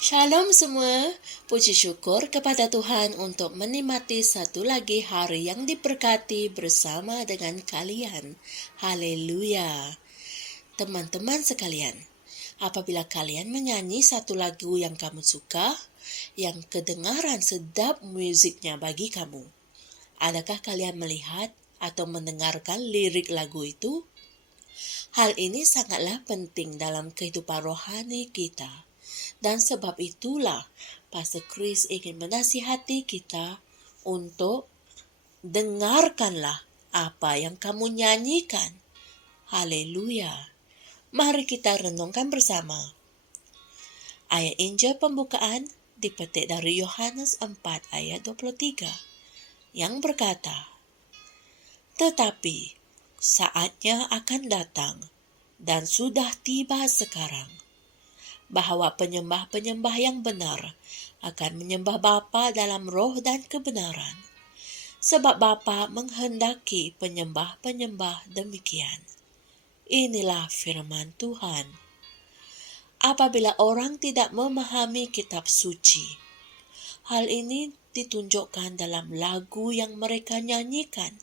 Shalom semua, puji syukur kepada Tuhan untuk menikmati satu lagi hari yang diberkati bersama dengan kalian. Haleluya. Teman-teman sekalian, apabila kalian menyanyi satu lagu yang kamu suka, yang kedengaran sedap musiknya bagi kamu, adakah kalian melihat atau mendengarkan lirik lagu itu? Hal ini sangatlah penting dalam kehidupan rohani kita. Dan sebab itulah Pastor Chris ingin menasihati kita untuk dengarkanlah apa yang kamu nyanyikan. Haleluya. Mari kita renungkan bersama. Ayat Injil pembukaan dipetik dari Yohanes 4 ayat 23 yang berkata, "Tetapi saatnya akan datang dan sudah tiba sekarang, bahwa penyembah-penyembah yang benar akan menyembah Bapa dalam roh dan kebenaran, sebab Bapa menghendaki penyembah-penyembah demikian." Inilah firman Tuhan. Apabila orang tidak memahami kitab suci, hal ini ditunjukkan dalam lagu yang mereka nyanyikan.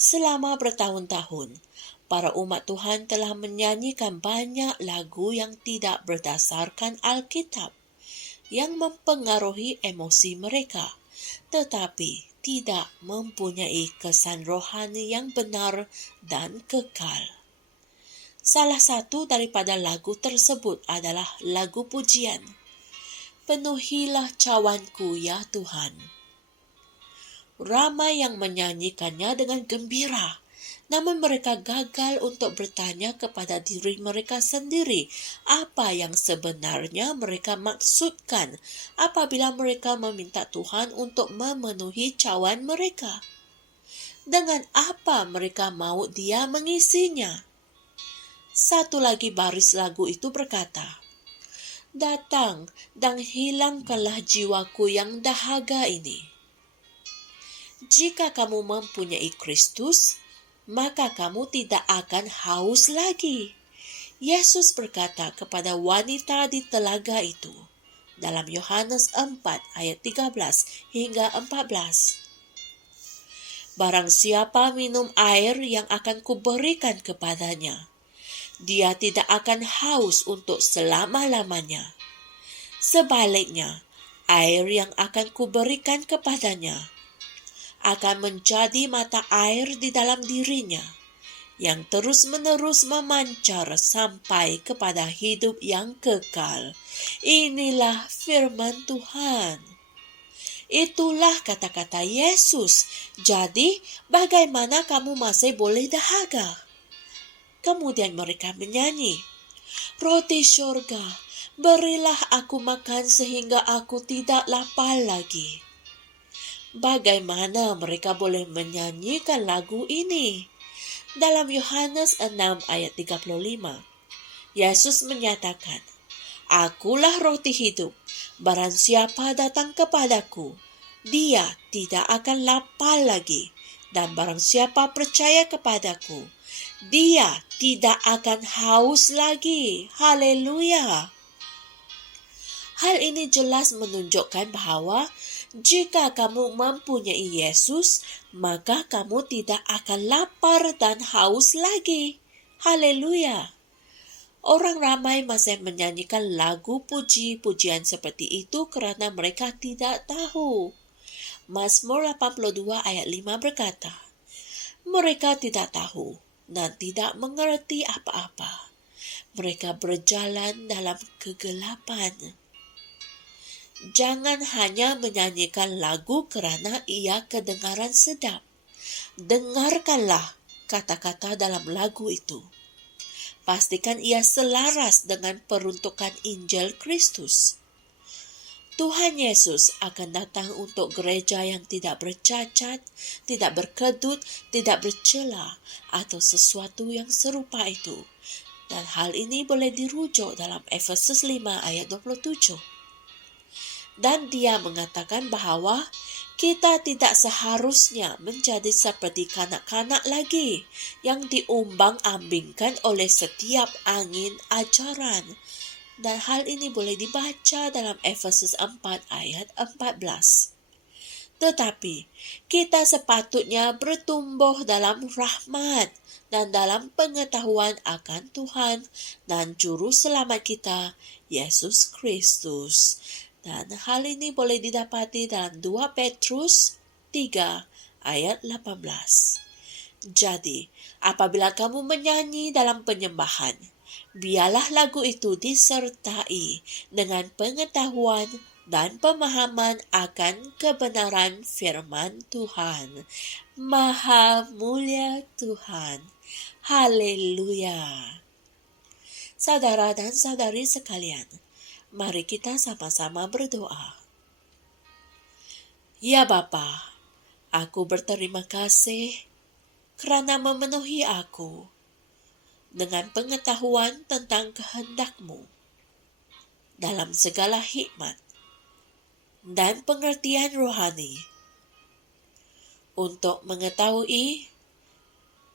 Selama bertahun-tahun, para umat Tuhan telah menyanyikan banyak lagu yang tidak berdasarkan Alkitab, yang mempengaruhi emosi mereka, tetapi tidak mempunyai kesan rohani yang benar dan kekal. Salah satu daripada lagu tersebut adalah lagu pujian, "Penuhilah cawanku ya Tuhan." Ramai yang menyanyikannya dengan gembira, namun mereka gagal untuk bertanya kepada diri mereka sendiri apa yang sebenarnya mereka maksudkan apabila mereka meminta Tuhan untuk memenuhi cawan mereka. Dengan apa mereka mau Dia mengisinya? Satu lagi baris lagu itu berkata, "Datang dan hilangkanlah jiwaku yang dahaga ini." Jika kamu mempunyai Kristus, maka kamu tidak akan haus lagi. Yesus berkata kepada wanita di telaga itu dalam Yohanes 4 ayat 13 hingga 14. "Barang siapa minum air yang akan kuberikan kepadanya, dia tidak akan haus untuk selama-lamanya. Sebaliknya, air yang akan kuberikan kepadanya akan menjadi mata air di dalam dirinya, yang terus-menerus memancar sampai kepada hidup yang kekal." Inilah firman Tuhan. Itulah kata-kata Yesus. Jadi, bagaimana kamu masih boleh dahaga? Kemudian mereka menyanyi, "Roti surga, berilah aku makan sehingga aku tidak lapar lagi." Bagaimana mereka boleh menyanyikan lagu ini? Dalam Yohanes 6 ayat 35, Yesus menyatakan, "Akulah roti hidup. Barang siapa datang kepadaku, dia tidak akan lapar lagi. Dan barang siapa percaya kepadaku, dia tidak akan haus lagi." Haleluya. Hal ini jelas menunjukkan bahwa jika kamu mempunyai Yesus, maka kamu tidak akan lapar dan haus lagi. Haleluya. Orang ramai masih menyanyikan lagu puji-pujian seperti itu karena mereka tidak tahu. Mazmur 82 ayat 5 berkata, "Mereka tidak tahu dan tidak mengerti apa-apa. Mereka berjalan dalam kegelapan." Jangan hanya menyanyikan lagu kerana ia kedengaran sedap. Dengarkanlah kata-kata dalam lagu itu. Pastikan ia selaras dengan peruntukan Injil Kristus. Tuhan Yesus akan datang untuk gereja yang tidak bercacat, tidak berkedut, tidak bercela, atau sesuatu yang serupa itu. Dan hal ini boleh dirujuk dalam Efesus 5 ayat 27. Dan Dia mengatakan bahwa kita tidak seharusnya menjadi seperti kanak-kanak lagi yang diumbang-ambingkan oleh setiap angin ajaran, Dan hal ini boleh dibaca dalam Efesus 4 ayat 14. Tetapi kita sepatutnya bertumbuh dalam rahmat dan dalam pengetahuan akan Tuhan dan Juru Selamat kita, Yesus Kristus. Dan hal ini boleh didapati dalam 2 Petrus 3 ayat 18. Jadi, apabila kamu menyanyi dalam penyembahan, biarlah lagu itu disertai dengan pengetahuan dan pemahaman akan kebenaran firman Tuhan. Maha mulia Tuhan. Haleluya. Saudara dan saudari sekalian, mari kita sama-sama berdoa. Ya Bapa, aku berterima kasih kerana memenuhi aku dengan pengetahuan tentang kehendak-Mu dalam segala hikmat dan pengertian rohani untuk mengetahui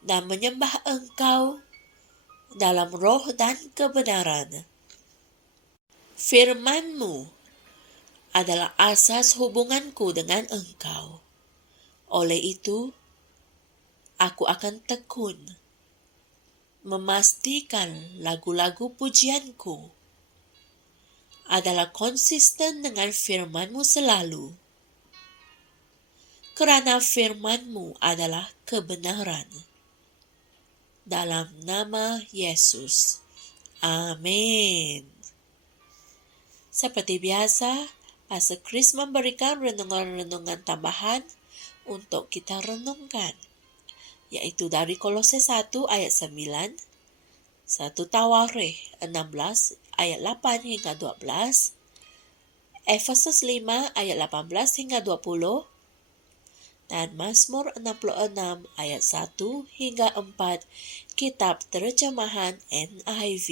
dan menyembah Engkau dalam roh dan kebenaran. Firman-Mu adalah asas hubunganku dengan Engkau. Oleh itu, aku akan tekun memastikan lagu-lagu pujianku adalah konsisten dengan firman-Mu selalu. Kerana firman-Mu adalah kebenaran. Dalam nama Yesus. Amin. Seperti biasa, Pastor Chris memberikan renungan-renungan tambahan untuk kita renungkan, yaitu dari Kolose 1 ayat 9, 1 Tawarikh 16 ayat 8 hingga 12, Efesus 5 ayat 18 hingga 20, dan Mazmur 66 ayat 1 hingga 4, Kitab Terjemahan NIV.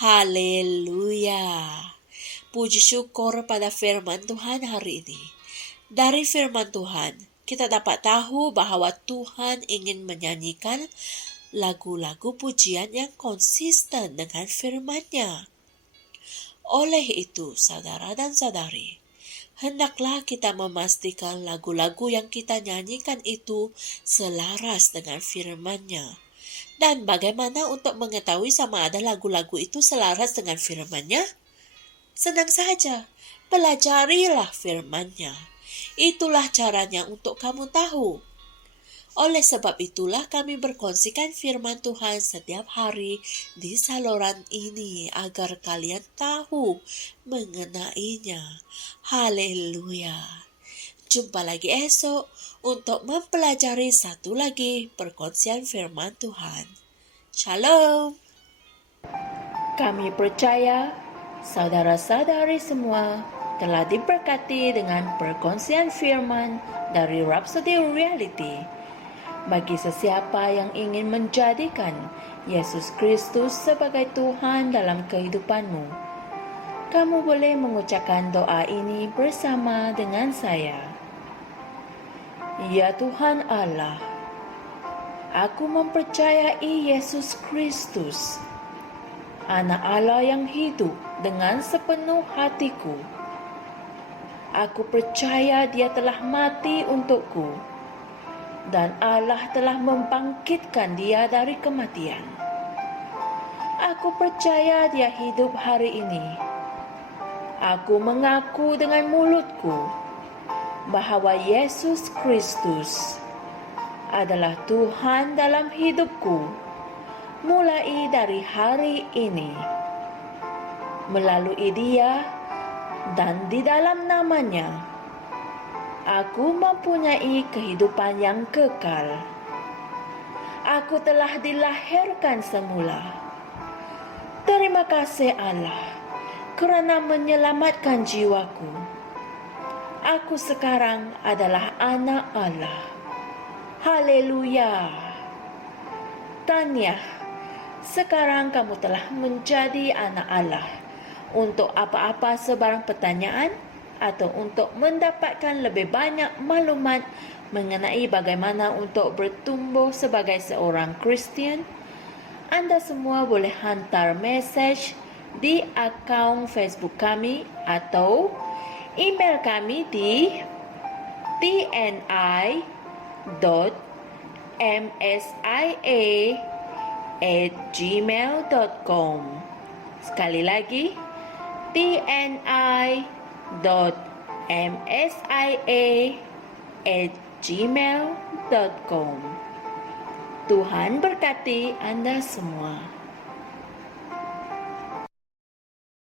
Haleluya. Puji syukur pada firman Tuhan hari ini. Dari firman Tuhan, kita dapat tahu bahawa Tuhan ingin menyanyikan lagu-lagu pujian yang konsisten dengan firman-Nya. Oleh itu, saudara dan saudari, hendaklah kita memastikan lagu-lagu yang kita nyanyikan itu selaras dengan firman-Nya. Dan bagaimana untuk mengetahui sama ada lagu-lagu itu selaras dengan firman-Nya? Senang saja, pelajarilah firman-Nya. Itulah caranya untuk kamu tahu. Oleh sebab itulah kami berkongsikan firman Tuhan setiap hari di saluran ini agar kalian tahu mengenainya. Haleluya. Jumpa lagi esok untuk mempelajari satu lagi perkongsian firman Tuhan. Shalom. Kami percaya saudara-saudari semua telah diberkati dengan perkongsian firman dari Rhapsody Reality. Bagi sesiapa yang ingin menjadikan Yesus Kristus sebagai Tuhan dalam kehidupanmu, kamu boleh mengucapkan doa ini bersama dengan saya. Ya Tuhan Allah, aku mempercayai Yesus Kristus, Anak Allah yang hidup dengan sepenuh hatiku. Aku percaya Dia telah mati untukku, dan Allah telah membangkitkan Dia dari kematian. Aku percaya Dia hidup hari ini. Aku mengaku dengan mulutku bahawa Yesus Kristus adalah Tuhan dalam hidupku mulai dari hari ini. Melalui Dia dan di dalam nama-Nya, aku mempunyai kehidupan yang kekal. Aku telah dilahirkan semula. Terima kasih Allah kerana menyelamatkan jiwaku. Aku sekarang adalah anak Allah. Haleluya. Tahniah, sekarang kamu telah menjadi anak Allah. Untuk apa-apa sebarang pertanyaan atau untuk mendapatkan lebih banyak maklumat mengenai bagaimana untuk bertumbuh sebagai seorang Kristian, Anda semua boleh hantar mesej di akaun Facebook kami atau email kami di tni.msia@gmail.com. Sekali lagi, tni.msia@gmail.com. Tuhan berkati Anda semua.